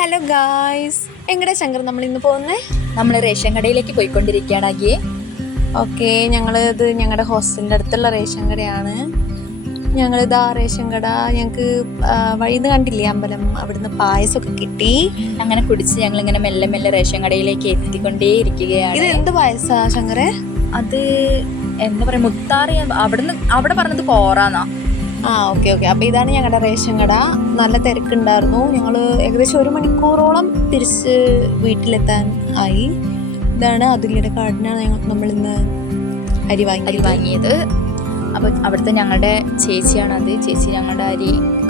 Hello guys, എങ്ങടെ Shankar നമ്മളിന്ന് പോകുന്നത്? നമ്മൾ റേഷൻ കടയിലേക്ക് പോയിക്കൊണ്ടിരിക്കുകയാണ് അഗിയെ. ഓക്കെ, ഞങ്ങളിത് ഞങ്ങളുടെ ഹോസ്റ്റലിൻ്റെ അടുത്തുള്ള റേഷൻ കടയാണ്. ഞങ്ങളിതാ റേഷൻ കട, ഞങ്ങൾക്ക് വഴിന്ന് കണ്ടില്ലേ അമ്പലം, അവിടുന്ന് പായസമൊക്കെ കിട്ടി. അങ്ങനെ കുടിച്ച് ഞങ്ങളിങ്ങനെ മെല്ലെ മെല്ലെ റേഷൻ കടയിലേക്ക് എത്തിക്കൊണ്ടേ ഇരിക്കുകയാണ്. ഇത് എന്ത് പായസാ ശങ്കരെ? അത് എന്താ പറയുക, മുത്താറി. അവിടെ പറഞ്ഞത് കോറാന്നാ. ഓക്കെ. അപ്പോൾ ഇതാണ് ഞങ്ങളുടെ റേഷൻ കട. നല്ല തിരക്കുണ്ടായിരുന്നു. ഞങ്ങൾ ഏകദേശം 1 മണിക്കൂറോളം തിരിച്ച് വീട്ടിലെത്താൻ ആയി. ഇതാണ് അതുലിയുടെ കാർഡിനാണ് നമ്മളിന്ന് അരി വാങ്ങിയത്. അപ്പോൾ അവിടുത്തെ ഞങ്ങളുടെ ചേച്ചിയാണത്. ചേച്ചി ഞങ്ങളുടെ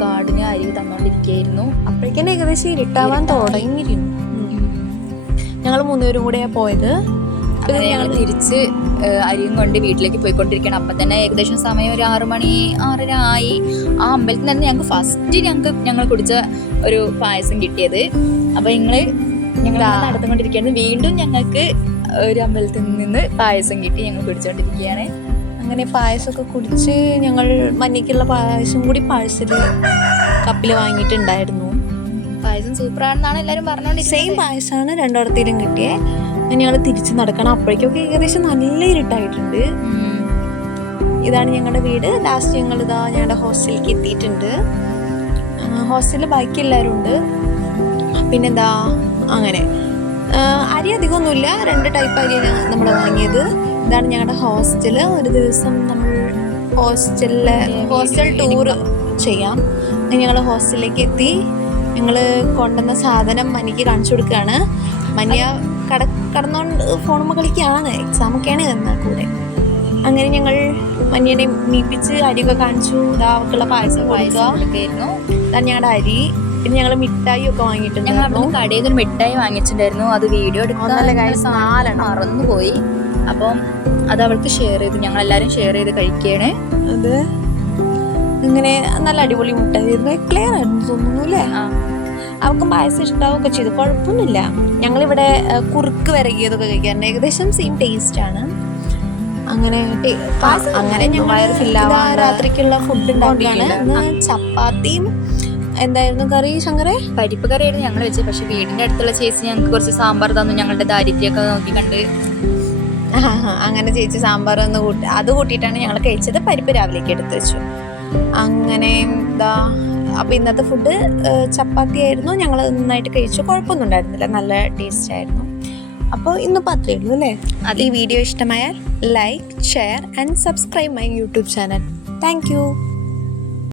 കാർഡിന് അരി തന്നുകൊണ്ടിരിക്കുകയായിരുന്നു. അപ്പോഴേക്കും ഏകദേശം ഇരുട്ടാവാൻ തുടങ്ങിയിരുന്നു. ഞങ്ങൾ 3 പേരും കൂടെയാണ് പോയത്. ഞങ്ങൾ തിരിച്ച് അരിയും കൊണ്ട് വീട്ടിലേക്ക് പോയിക്കൊണ്ടിരിക്കണം. അപ്പം തന്നെ ഏകദേശം സമയം ഒരു 6 മണി 6:30 ആയി. ആ അമ്പലത്തിൽ തന്നെ ഞങ്ങൾ കുടിച്ച ഒരു പായസം കിട്ടിയത്. അപ്പോൾ ഞങ്ങൾ നടന്നുകൊണ്ടിരിക്കുകയാണ്. വീണ്ടും ഞങ്ങൾക്ക് ഒരു അമ്പലത്തിൽ നിന്ന് പായസം കിട്ടി. ഞങ്ങൾ കുടിച്ചുകൊണ്ടിരിക്കുകയാണ്. അങ്ങനെ പായസമൊക്കെ കുടിച്ച് ഞങ്ങൾ മഞ്ഞയ്ക്കുള്ള പായസം കൂടി പാഴ്സൽ കപ്പിൽ വാങ്ങിയിട്ടുണ്ടായിരുന്നു. പായസം സൂപ്പറാണെന്നാണ് എല്ലാവരും പറഞ്ഞുകൊണ്ടിരിക്കുന്നത്. സെയിം പായസമാണ് രണ്ടിടത്തിലും കിട്ടിയത്. ഞങ്ങൾ തിരിച്ച് നടക്കണം. അപ്പോഴേക്കൊക്കെ ഏകദേശം നല്ല ഇരുട്ടായിട്ടുണ്ട്. ഇതാണ് ഞങ്ങളുടെ വീട്. ലാസ്റ്റ് ഞങ്ങളിതാ ഞങ്ങളുടെ ഹോസ്റ്റലിലേക്ക് എത്തിയിട്ടുണ്ട്. ഹോസ്റ്റലിൽ ബാക്കി എല്ലാവരും ഉണ്ട്. പിന്നെന്താ, അങ്ങനെ അരി അധികമൊന്നുമില്ല. 2 ടൈപ്പ് അരിയാണ് നമ്മൾ വാങ്ങിയത്. ഇതാണ് ഞങ്ങളുടെ ഹോസ്റ്റല്. ഒരു ദിവസം നമ്മൾ ഹോസ്റ്റൽ ടൂർ ചെയ്യാം. ഞങ്ങൾ ഹോസ്റ്റലിലേക്ക് എത്തി. ഞങ്ങൾ കൊണ്ടുവന്ന സാധനം മനിക്ക് കാണിച്ചു കൊടുക്കുകയാണ്. മനിയ കടന്നുകൊണ്ട് ഫോണുമ്മ കളിക്കുകയാണ്. എക്സാമൊക്കെയാണ് എന്നാൽ കൂടെ. അങ്ങനെ ഞങ്ങൾ മനിയനെ മീപ്പിച്ച് അരിയൊക്കെ കാണിച്ചു. അവക്കുള്ള പായസം കൊടുക്കുകയായിരുന്നു. ഇതാണ് ഞങ്ങളുടെ അരി. പിന്നെ ഞങ്ങൾ മിഠായി ഒക്കെ വാങ്ങിയിട്ടുണ്ടായിരുന്നു. കടയിൽ നിന്ന് മിഠായി വാങ്ങിച്ചിട്ടുണ്ടായിരുന്നു. അത് വീഡിയോ എടുക്കാൻ മറന്നുപോയി. അപ്പം അത് അവൾക്ക് ഷെയർ ചെയ്തു. ഞങ്ങളെല്ലാവരും ഷെയർ ചെയ്ത് കഴിക്കുകയാണ്. അത് ഇങ്ങനെ നല്ല അടിപൊളി മിഠായിരുന്നു. ക്ലിയർ ആയിരുന്നു തോന്നുന്നു അല്ലേ? അവൾക്കും പായസം ഇഷ്ടാവുകയൊക്കെ ചെയ്തു. കുഴപ്പമൊന്നുമില്ല. ഞങ്ങളിവിടെ കുറുക്ക് വിരകിയതൊക്കെ കഴിക്കാറുണ്ട്. ഏകദേശം സെയിം ടേസ്റ്റ് ആണ്. അങ്ങനെ വയറ് ഫില്ലാവാൻ രാത്രിക്കുള്ള ഫുഡ് ഉണ്ടാക്കുകയാണ്. ഇന്ന് ചപ്പാത്തിയും എന്തായിരുന്നു കറി ശങ്കരെ? പരിപ്പ് കറിയായിരുന്നു ഞങ്ങൾ വെച്ചത്. പക്ഷെ വീടിൻ്റെ അടുത്തുള്ള ചേച്ചി ഞങ്ങൾക്ക് കുറച്ച് സാമ്പാർ തന്നു. ഞങ്ങളുടെ ദാരിദ്ര്യമൊക്കെ നോക്കി കണ്ട് അങ്ങനെ ചേച്ചി സാമ്പാർ ഒന്ന് അത് കൂട്ടിയിട്ടാണ് ഞങ്ങൾ കഴിച്ചത്. പരിപ്പ് രാവിലേക്ക് എടുത്ത് വെച്ചു. അങ്ങനെ അപ്പോൾ ഇന്നത്തെ ഫുഡ് ചപ്പാത്തി ആയിരുന്നു. ഞങ്ങൾ നന്നായിട്ട് കഴിച്ചു. കുഴപ്പമൊന്നും ഉണ്ടായിരുന്നില്ല. നല്ല ടേസ്റ്റ് ആയിരുന്നു. അപ്പോൾ ഇന്നിപ്പോൾ അത്രയേ ഉള്ളൂ അല്ലേ? ഈ വീഡിയോ ഇഷ്ടമായാൽ like, share and subscribe my YouTube channel. Thank you.